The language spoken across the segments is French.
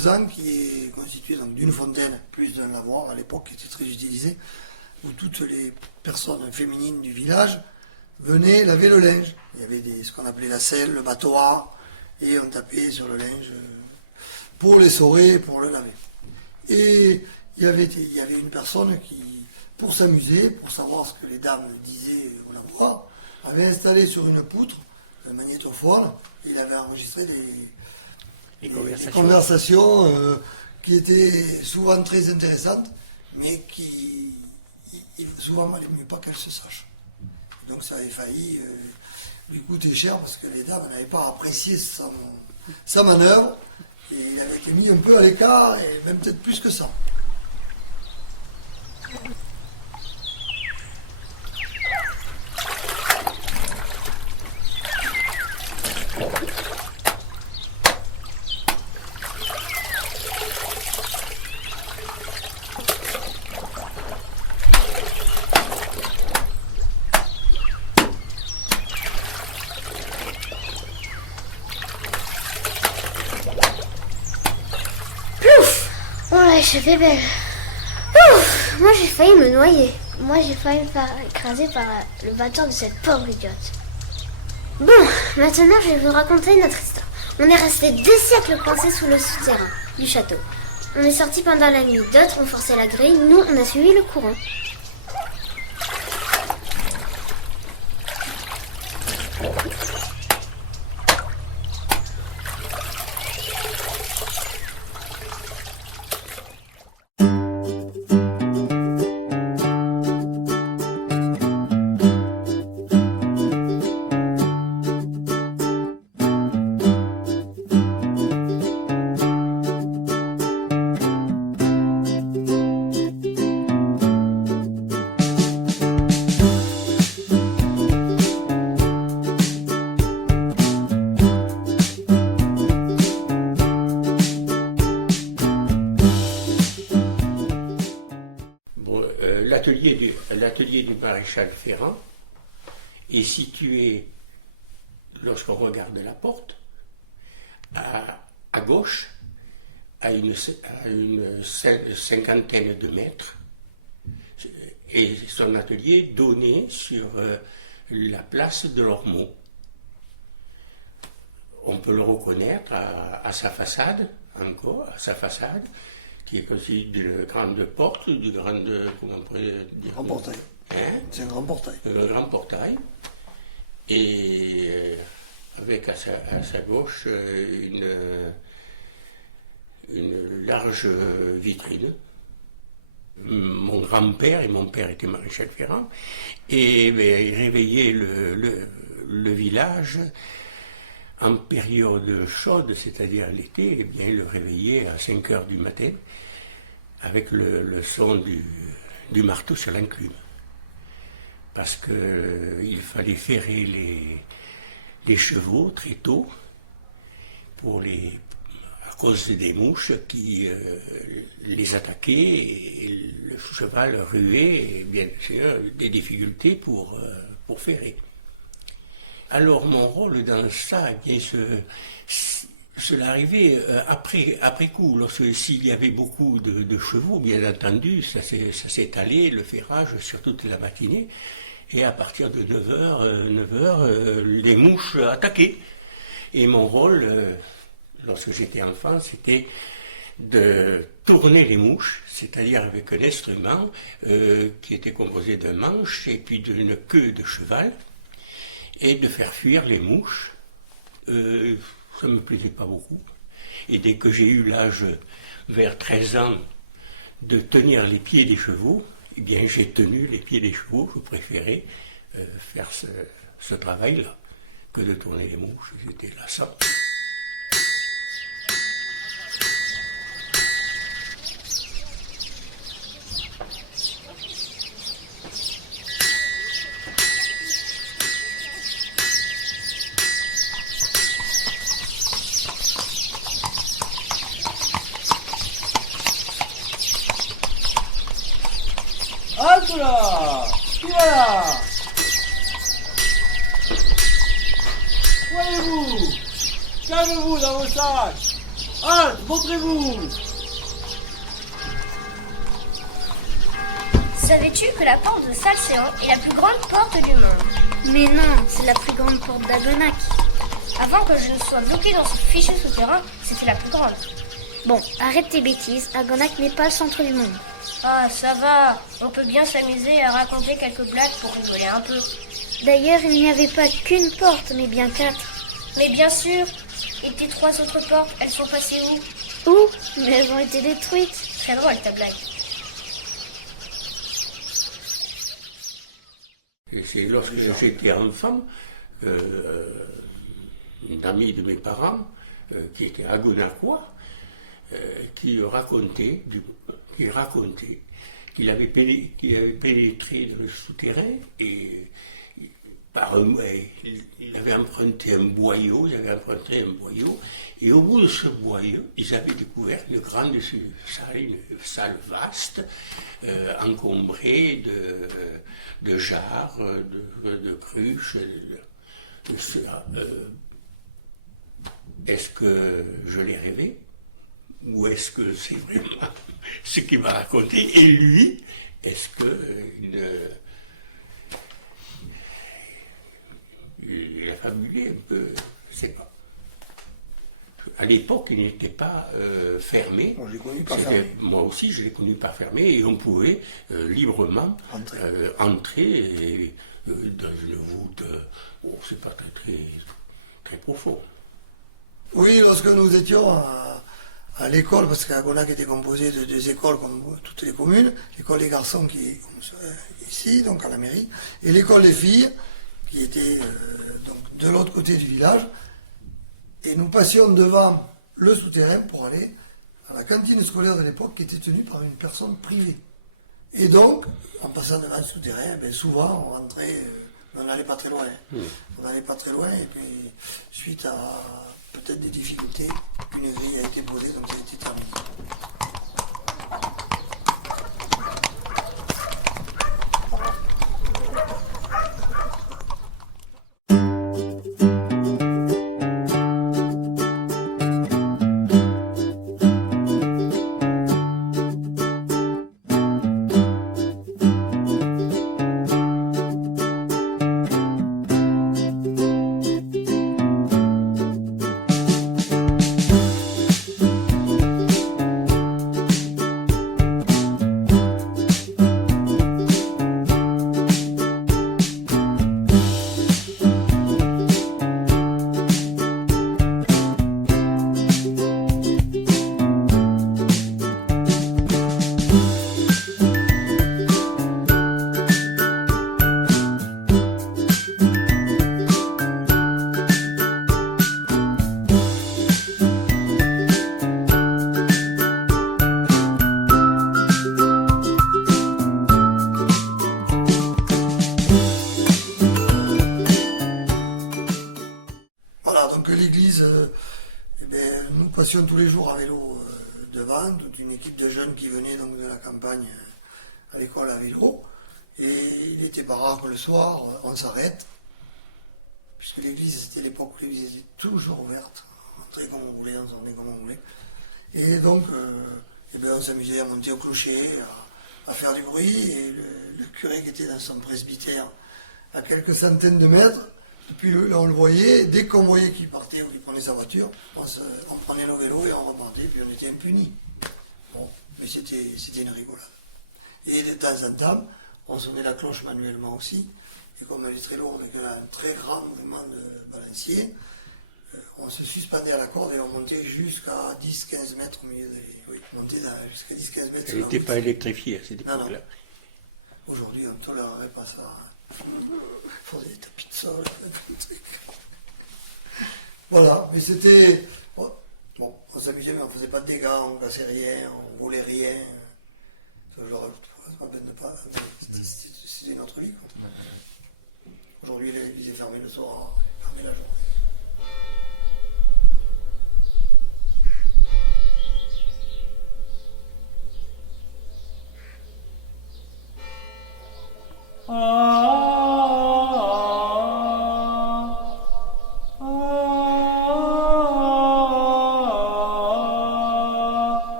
composant qui est constitué donc, d'une fontaine plus d'un lavoir à l'époque qui était très utilisé, où toutes les personnes féminines du village venaient laver le linge. Il y avait ce qu'on appelait la selle, le battoir, et on tapait sur le linge pour l'essorer, pour le laver. Et il y avait une personne qui, pour s'amuser, pour savoir ce que les dames disaient au lavoir, avait installé sur une poutre un magnétophone, et il avait enregistré des conversations qui étaient souvent très intéressantes, mais qui souvent il valait mieux pas qu'elles se sachent. Donc ça avait failli lui coûter cher parce que les dames n'avaient pas apprécié sa manœuvre et il avait été mis un peu à l'écart et même peut-être plus que ça. Échappé belle. Ouf, moi j'ai failli me noyer. Moi j'ai failli me faire écraser par le batteur de cette pauvre idiote. Bon, maintenant je vais vous raconter notre histoire. On est resté 2 siècles coincés sous le souterrain du château. On est sortis pendant la nuit, d'autres ont forcé la grille, nous on a suivi le courant. L'atelier du maréchal Ferrand est situé, lorsqu'on regarde la porte, à gauche, à une cinquantaine de mètres, et son atelier donnait sur la place de l'Ormeau. On peut le reconnaître à sa façade, qui est constitué d'une grande porte, d'une grande, comment on pourrait dire, Grand portail. Hein? C'est un grand portail. Un grand portail. Et avec à sa gauche une large vitrine. Mon grand-père et mon père étaient maréchal Ferrand, et ils réveillaient le village en période chaude, c'est-à-dire l'été, eh bien, ils le réveillaient à 5 heures du matin avec le son du marteau sur l'enclume. Parce qu'il fallait ferrer les chevaux très tôt à cause des mouches qui les attaquaient et le cheval ruait et bien sûr des difficultés pour ferrer. Alors mon rôle dans ça, eh bien, cela arrivait après coup. S'il y avait beaucoup de chevaux, bien entendu, ça s'étalait, le ferrage, sur toute la matinée. Et à partir de 9h, les mouches attaquaient. Et mon rôle, lorsque j'étais enfant, c'était de tourner les mouches, c'est-à-dire avec un instrument qui était composé d'un manche et puis d'une queue de cheval, et de faire fuir les mouches. Ça ne me plaisait pas beaucoup. Et dès que j'ai eu l'âge, vers 13 ans, de tenir les pieds des chevaux, eh bien j'ai tenu les pieds des chevaux. Je préférais faire ce travail-là que de tourner les mouches. J'étais lassant. Halte là! Qui va là? Où allez-vous? Calmez-vous dans vos sacs! Halte, montrez-vous. Savais-tu que la porte de Salcéan est la plus grande porte du monde? Mais non, c'est la plus grande porte d'Agonac. Avant que je ne sois bloqué dans ce fichu souterrain, c'était la plus grande. Bon, arrête tes bêtises, Agonac n'est pas le centre du monde. Ah, ça va, on peut bien s'amuser à raconter quelques blagues pour rigoler un peu. D'ailleurs, il n'y avait pas qu'une porte, mais bien 4. Mais bien sûr. Et tes 3 autres portes, elles sont passées où? Où? Mais elles ont été détruites. Très drôle ta blague. Et c'est lorsque j'étais enfant, une amie de mes parents, qui était agonacois, qui racontait qu'il avait pénétré dans le souterrain et il avait emprunté un boyau, et au bout de ce boyau, ils avaient découvert une grande salle, une salle vaste, encombrée de jarres, de cruches, de cela. Est-ce que je l'ai rêvé? Ou est-ce que c'est vraiment ce qu'il m'a raconté? Et lui, est-ce il a fabulé un peu? Je ne sais pas. À l'époque, il n'était pas fermé. On l'ai connu pas fermé. Moi aussi, je l'ai connu pas fermé et on pouvait librement entrer dans une voûte. C'est pas très, très profond. Oui, lorsque nous étions à l'école, parce qu'Agonac était composé de 2 écoles comme toutes les communes, l'école des garçons qui est ici, donc à la mairie, et l'école des filles, qui était donc de l'autre côté du village, et nous passions devant le souterrain pour aller à la cantine scolaire de l'époque qui était tenue par une personne privée. Et donc, en passant devant le souterrain, souvent on rentrait, on n'allait pas très loin. On n'allait pas très loin, et puis suite à peut-être des difficultés, une grille a été posée, donc ça a été terminé. Passions tous les jours à vélo devant, toute une équipe de jeunes qui venaient donc de la campagne à l'école à vélo. Et il n'était pas rare que le soir, on s'arrête, puisque l'église, c'était l'époque où l'église était toujours ouverte. On rentrait comme on voulait, on sortait comme on voulait. Et donc, on s'amusait à monter au clocher, à faire du bruit. Et le curé qui était dans son presbytère, à quelques centaines de mètres, puis là, on le voyait, dès qu'on voyait qu'il partait ou qu'il prenait sa voiture, on prenait nos vélos et on repartait, puis on était impunis. Bon, mais c'était une rigolade. Et de temps en temps, on sonnait la cloche manuellement aussi, et comme elle est très lourde et qu'elle a un très grand mouvement de balancier, on se suspendait à la corde et on montait jusqu'à 10-15 mètres au milieu des... Oui, on montait jusqu'à 10-15 mètres. Elle n'était pas électrifiée à cette époque-là. Aujourd'hui, on ne tolérerait pas ça. Il faisait des tapis de sol, voilà, mais c'était... Bon, on s'amusait, mais on ne faisait pas de dégâts, on ne cassait rien, on ne volait rien. Ça, je le rajoute pas, c'était notre vie. Aujourd'hui, l'église est fermée le soir, fermée la journée.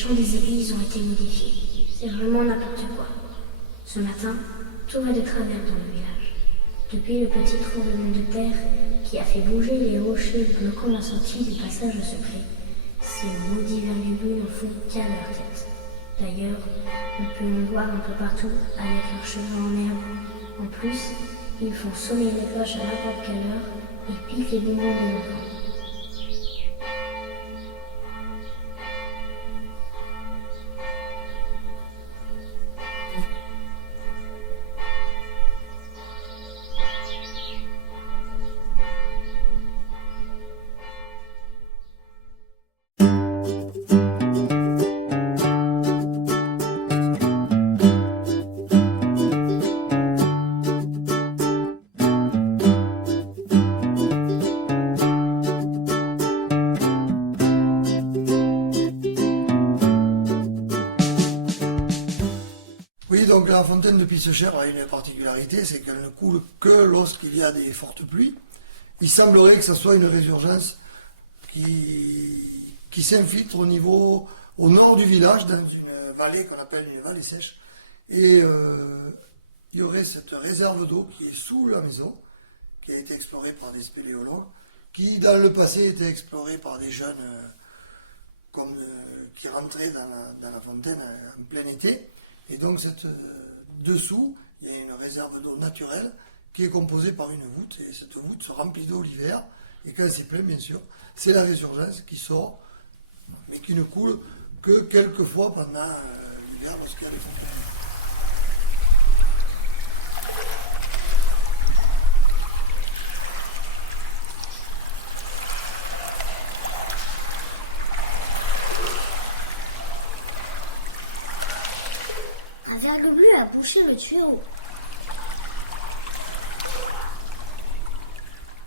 chants des églises ont été modifiés. C'est vraiment n'importe quoi. Ce matin, tout va de travers dans le village. Depuis le petit tremblement de terre qui a fait bouger les rochers bloquant la sortie du passage secret, ces maudits verlugus n'en font qu'à leur tête. D'ailleurs, on peut en voir un peu partout avec leurs cheveux en herbe. En plus, ils font sonner les cloches à n'importe quelle heure et piquent les bonbons des enfants. Oui, donc la fontaine de Pissecher a une particularité, c'est qu'elle ne coule que lorsqu'il y a des fortes pluies. Il semblerait que ce soit une résurgence qui s'infiltre au nord du village, dans une vallée qu'on appelle une vallée sèche. Et il y aurait cette réserve d'eau qui est sous la maison, qui a été explorée par des spéléologues, qui dans le passé était explorée par des jeunes qui rentraient dans la fontaine en plein été. Et donc dessous, il y a une réserve d'eau naturelle qui est composée par une voûte, et cette voûte se remplit d'eau l'hiver, et quand c'est plein, bien sûr, c'est la résurgence qui sort, mais qui ne coule que quelques fois pendant l'hiver lorsqu'il y a les fontaines. Un vergoblu a bouché le tuyau.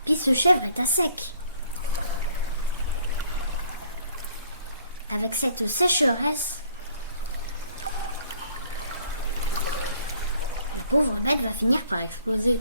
Pissecher est à sec. Avec cette sécheresse, la pauvre bête va finir par exploser.